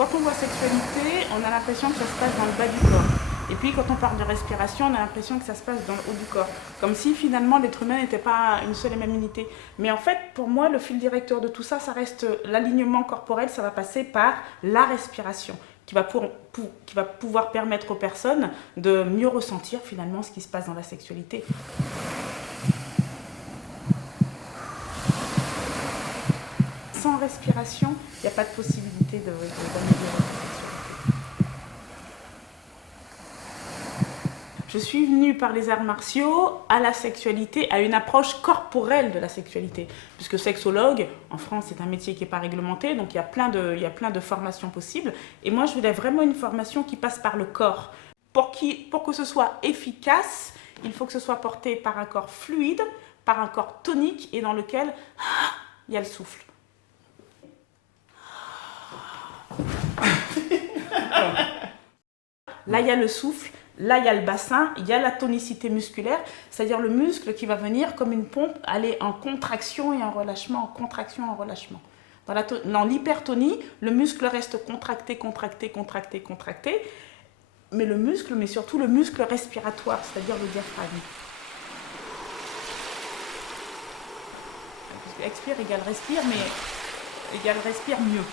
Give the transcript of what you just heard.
Quand on voit sexualité, on a l'impression que ça se passe dans le bas du corps. Et puis quand on parle de respiration, on a l'impression que ça se passe dans le haut du corps. Comme si finalement l'être humain n'était pas une seule et même unité. Mais en fait, pour moi, le fil directeur de tout ça, ça reste l'alignement corporel, ça va passer par la respiration, qui va pouvoir permettre aux personnes de mieux ressentir finalement ce qui se passe dans la sexualité. Sans respiration, il n'y a pas de possibilité d'améliorer la sexualité. Je suis venue par les arts martiaux à la sexualité, à une approche corporelle de la sexualité. Puisque sexologue, en France, c'est un métier qui n'est pas réglementé, donc il y a plein de formations possibles. Et moi, je voulais vraiment une formation qui passe par le corps. Pour que ce soit efficace, il faut que ce soit porté par un corps fluide, par un corps tonique et dans lequel il y a le souffle. Là, il y a le souffle, là, il y a le bassin, il y a la tonicité musculaire, c'est-à-dire le muscle qui va venir comme une pompe, aller en contraction et en relâchement, en contraction et en relâchement. Dans l'hypertonie, le muscle reste contracté, contracté, contracté, contracté, mais surtout le muscle respiratoire, c'est-à-dire le diaphragme. Parce que expire égale respire, mais égale respire mieux.